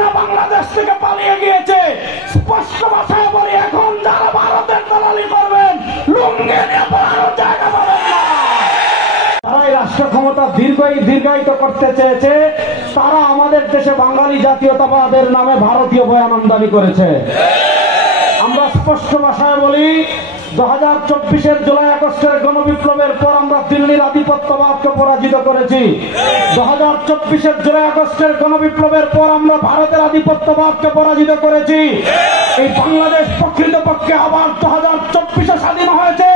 হাসিনা বাংলাদেশ থেকে পালিয়ে গিয়েছে। স্পষ্ট ভাষায় বলি, এখন যারা ভারতের দালালি করবেন লুঙ্গি নিয়ে পালানোর জায়গা পাবেন না। তারা এই রাষ্ট্র ক্ষমতা দীর্ঘায়িত করতে চেয়েছে। তারা আমাদের দেশে বাঙালি জাতীয়তাবাদের নামে ভারতীয় বয়ান আমদানি করেছে। আমরা স্পষ্ট ভাষায় বলি, 2024-এর জুলাই আগস্টের গণবিপ্লবের পর আমরা দিল্লির আধিপত্যবাদকে পরাজিত করেছি। 2024-এর জুলাই আগস্টের গণবিপ্লবের পর আমরা ভারতের আধিপত্যবাদকে পরাজিত করেছি। এই বাংলাদেশ প্রকৃতপক্ষে আবার 2024-এ স্বাধীন হয়েছে।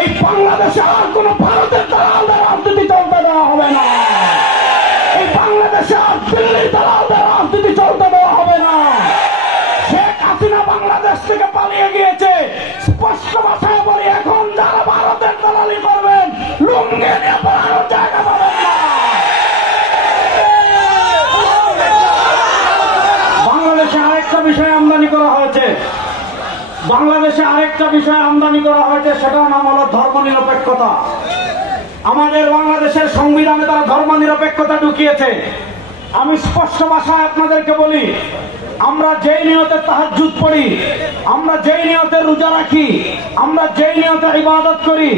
এই বাংলাদেশে আর কোন ভারতের দালালদের রাজনীতি চলতে দেওয়া হবে না। এই বাংলাদেশে আর দিল্লির দালালদের রাজনীতি চলতে দেওয়া হবে না। শেখ হাসিনা বাংলাদেশ থেকে পালিয়ে গিয়েছে। স্পষ্ট ভাষায় বলি, এখন যারা ভারতের দালালি করবেন লুঙ্গি নিয়ে পালানোর জায়গা পাবেন না। বাংলাদেশে আরেকটা বিষয় আমদানি করা হয়েছে। সেটার নাম হলো ধর্মনিরপেক্ষতা। আমাদের বাংলাদেশের সংবিধানে তারা ধর্মনিরপেক্ষতা ঢুকিয়েছে। আমি স্পষ্ট ভাষায় আপনাদেরকে বলি, আমরা যেই নিয়তে তাহাজ্জুদ পড়ি, আমরা যেই নিয়তে রোজা রাখি, আমরা যেই নিয়তে ইবাদত করি,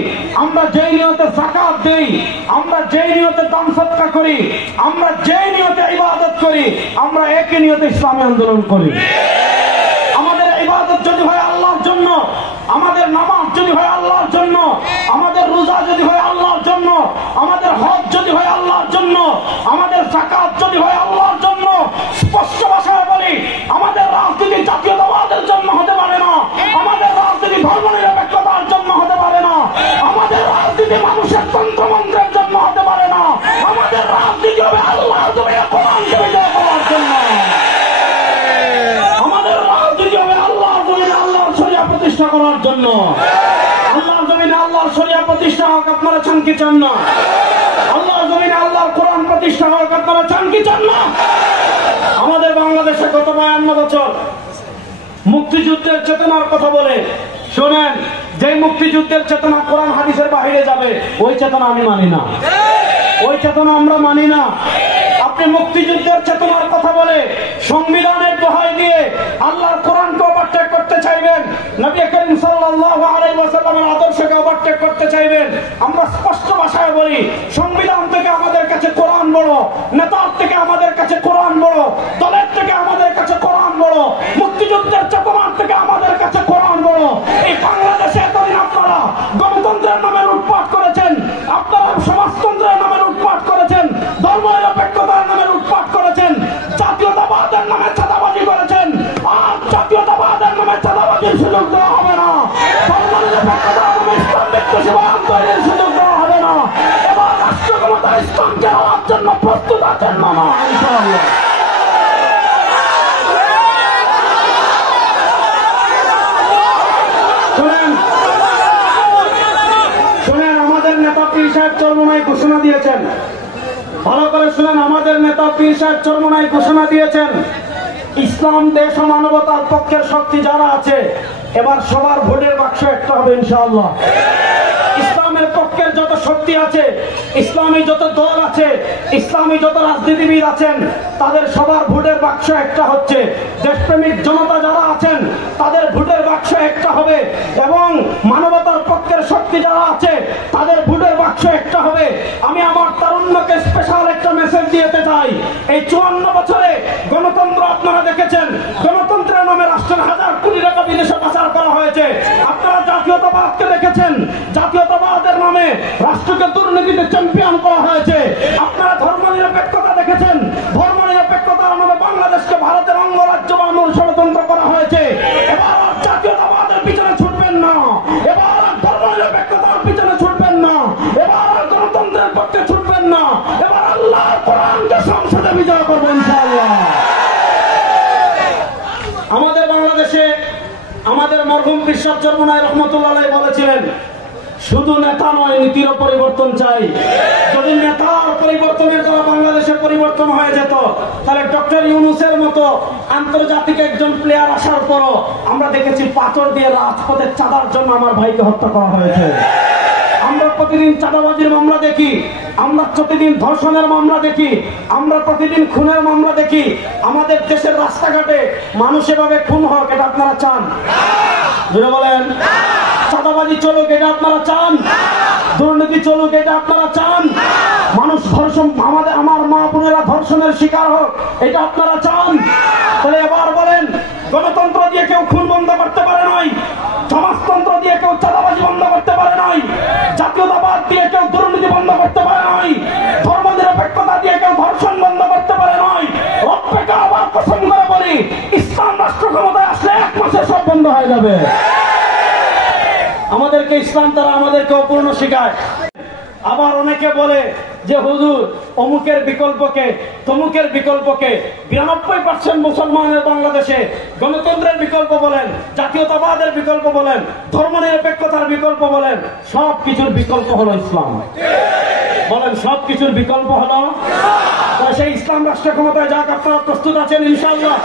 আমরা যেই নিয়তে যাকাত দেই, আমরা যেই নিয়তে দান সদকা করি, আমরা যেই নিয়তে ইবাদত করি, আমরা একই নিয়তে ইসলামী আন্দোলন করি। আমাদের ইবাদত যদি হয় আল্লাহর জন্য, আমাদের নামাজ যদি হয় আল্লাহর জন্য, আমাদের রোজা যদি হয় আল্লাহর জন্য, আমাদের হজ যদি হয় আল্লাহর জন্য, আমাদের যাকাত যদি হয় আল্লাহর জন্য, স্পষ্ট ভাষায় বলি, আমাদের রাজনীতি জাতীয়তাবাদের জন্য হতে পারে না। আমাদের রাজনীতি ধর্মনিরপেক্ষতার জন্য হতে পারে না। আমাদের রাজনীতি মানুষের তন্ত্রমন্ত্রের জন্য হতে পারে না। আমাদের রাজনীতি হবে আল্লাহর জমিনে কোরআনকে বিজয় করার জন্য। আমাদের রাজনীতি হবে আল্লাহর জমিনে আল্লাহর শরিয়া প্রতিষ্ঠা করার জন্য। আল্লাহর জমিনে আল্লাহর শরিয়া প্রতিষ্ঠা হোক, আপনারা চান কি চান না? আল্লাহর জমিনে আল্লাহর কোরআন প্রতিষ্ঠা হোক, আপনারা চান কি চান না? আমাদের বাংলাদেশে গত 52 বছর মুক্তিযুদ্ধের চেতনার কথা বলে শোনেন, যে মুক্তিযুদ্ধের চেতনা কোরআন হাদিসের বাহিরে যাবে, ওই চেতনা আমি মানি না, ওই চেতনা আমরা মানি না। আপনি মুক্তিযুদ্ধের চেতনার কথা বলে সংবিধানের দোহাই দিয়ে আল্লাহর কোরআনকে ওভারটেক করতে চাইবেন, নবী করিম সাল্লাল্লাহু আলাইহি ওয়াসাল্লামের আদর্শকে ওভারটেক করতে চাইবেন। আমরা স্পষ্ট ভাষায় বলি, সংবিধান থেকে আমাদের কাছে কোরআন বড়, নেতার থেকে আমাদের কাছে কোরআন বড়, দলের থেকে আমাদের কাছে কোরআন বড়, মুক্তিযুদ্ধের চেতনার থেকে আমাদের কাছে কোরআন বড়। এই বাংলাদেশে এতদিন আপনারা গণতন্ত্রের নামে লুটপাট করেছেন, আপনারা সমাজতন্ত্রের নামে লুটপাট করেছেন, ধর্মনিরপেক্ষতার নামে লুটপাট করেছেন, জাতীয়তাবাদের নামে চাঁদাবাজি করেছেন। আর জাতীয়তাবাদের নামে চাঁদাবাজির সুযোগ দেওয়া হবে না। ধর্মনিরপেক্ষতার নামে ইসলাম বিদ্বেষী বয়ান তৈরির সুযোগ দেওয়া হবে না। এবার রাষ্ট্র ক্ষমতা ইসলামকে হওয়ার জন্য প্রস্তুত আছেন না? ইনশাআল্লাহ। শুনেন, আমাদের নেতা পীর সাহেব চরমোনাই ঘোষণা দিয়েছেন। ভালো করে শুনেন, আমাদের নেতা পীর সাহেব চরমোনাই ঘোষণা দিয়েছেন, ইসলাম দেশ ও মানবতার পক্ষের শক্তি যারা আছে, এবার সবার ভোটের বাক্স একটা হবে ইনশাআল্লাহ। ইসলামের পক্ষের যত শক্তি আছে, ইসলামী যত দল আছে, ইসলামী যত রাজনীতিবিদ আছেন, তাদের সবার ভোটের বাক্স একটা হচ্ছে। দেশপ্রেমিক জনতা যারা আছেন, তাদের ভোটের বাক্স একটা হবে। এবং মানবতার পক্ষের শক্তি যারা আছে, তাদের ভোটের বাক্স একটা হবে। আমি আমার তারুণ্যকে স্পেশাল একটা মেসেজ দিতে চাই। এই 54 বছরে গণতন্ত্র আপনারা দেখেছেন, গণতন্ত্রের নামে রাষ্ট্রের হাজার কোটি টাকা বিদেশে পাচার করা হয়েছে। আপনারা জাতীয়তাবাদকে দেখেছেন, জাতীয়তাবাদের নামে রাষ্ট্রকে দুর্নীতিতে চ্যাম্পিয়ন করা হয়েছে। আপনারা ধর্মনিরপেক্ষতা দেখেছেন, ধর্মনিরপেক্ষতার নামে বাংলাদেশকে ভারতের অঙ্গরাজ্য বানানোর ষড়যন্ত্র করা হয়েছে। এবার আর জাতীয়তাবাদের পিছনে ছুটবেন না, এবার আর ধর্মনিরপেক্ষতার পিছনে ছুটবেন না, এবার আর গণতন্ত্রের পক্ষে ছুটবেন না। এবার আল্লাহর কোরআনকে সংসদে বিজয় করবেন ইনশাআল্লাহ। আমাদের বাংলাদেশে আমাদের মরহুম পীর সাহেব চরমোনাই রহমতুল্লাহ আলাইহি বলেছিলেন, শুধু নেতা নয়, নীতিরও পরিবর্তন চাই। যদি নেতার পরিবর্তনের দ্বারা বাংলাদেশে পরিবর্তন হয়ে যেত, তাহলে ডক্টর ইউনূসের মতো আন্তর্জাতিক একজন প্লেয়ার আসার পরও আমরা দেখেছি পাথর দিয়ে রাজপথে চাঁদার জন্য আমার ভাইকে হত্যা করা হয়েছে। আমরা প্রতিদিন চাঁদাবাজির মামলা দেখি, আমরা প্রতিদিন ধর্ষণের মামলা দেখি, আমরা প্রতিদিন খুনের মামলা দেখি। আমাদের দেশের রাস্তাঘাটে মানুষ এভাবে খুন হোক, এটা আপনারা চান? জোরে বলেন। চাঁদাবাজি চলুক, এটা আপনারা চান? দুর্নীতি চলুক, এটা আপনারা চান? মানুষ ধর্ষণ, আমার মা বোনেরা ধর্ষণের শিকার হোক, এটা আপনারা চান? তাহলে এবার বলেন, গণতন্ত্র দিয়ে কেউ খুন বন্ধ করতে পারে নাই, সমাজতন্ত্র দিয়ে কেউ চাঁদাবাজি বন্ধ করতে পারে নাই, জাতীয়তাবাদ দিয়ে কেউ দুর্নীতি বন্ধ করতে পারে নাই, ধর্মনিরপেক্ষতা দিয়ে কেউ ধর্ষণ বন্ধ করতে পারে নাই। রব্বেকে আবার কসম করে বলি, ইসলাম রাষ্ট্র ক্ষমতায় আসলে 1 মাসে সব বন্ধ হয়ে যাবে। আমাদেরকে ইসলাম তারা আমাদেরকে অপূর্ণ শিখায়। আবার অনেকে বলে যে হুজুর অমুকের বিকল্পকে তমুকের বিকল্পকে, 92% মুসলমানের বাংলাদেশে গণতন্ত্রের বিকল্প বলেন, জাতীয়তাবাদের বিকল্প বলেন, ধর্মনিরপেক্ষতার বিকল্প বলেন, সব কিছুর বিকল্প হলো ইসলাম। বলেন সব কিছুর বিকল্প হলো সেই ইসলাম। রাষ্ট্র ক্ষমতায় যাক, আপনারা প্রস্তুত আছেন ইনশাআল্লাহ?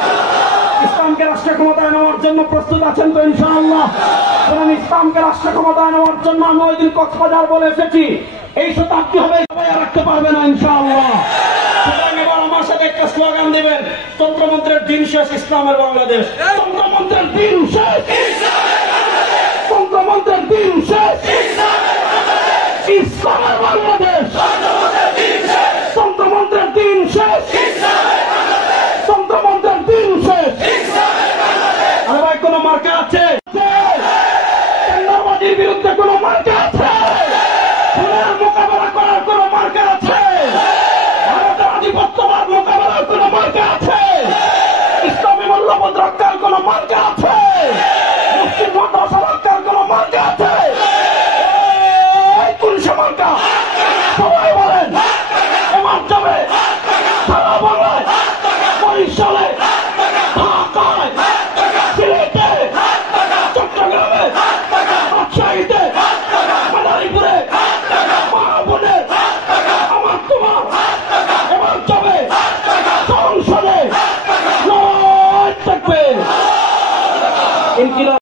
ইসলামকে রাষ্ট্র ক্ষমতায় নেওয়ার জন্য প্রস্তুত আছেন তো ইনশাআল্লাহ? কারণ ইসলামকে রাষ্ট্র ক্ষমতায় নেওয়ার জন্য আমি ওই দিন কক্সবাজার বলে এসেছি, এই শতাব্দী হবে সবাই রাখতে পারবে না ইনশাআল্লাহ। সুতরাং এবার আমার সাথে একটা স্লোগান দিবেন, তন্ত্রমন্ত্রের দিন শেষ, ইসলামের বাংলাদেশ। তন্ত্রমন্ত্রের দিন শেষ।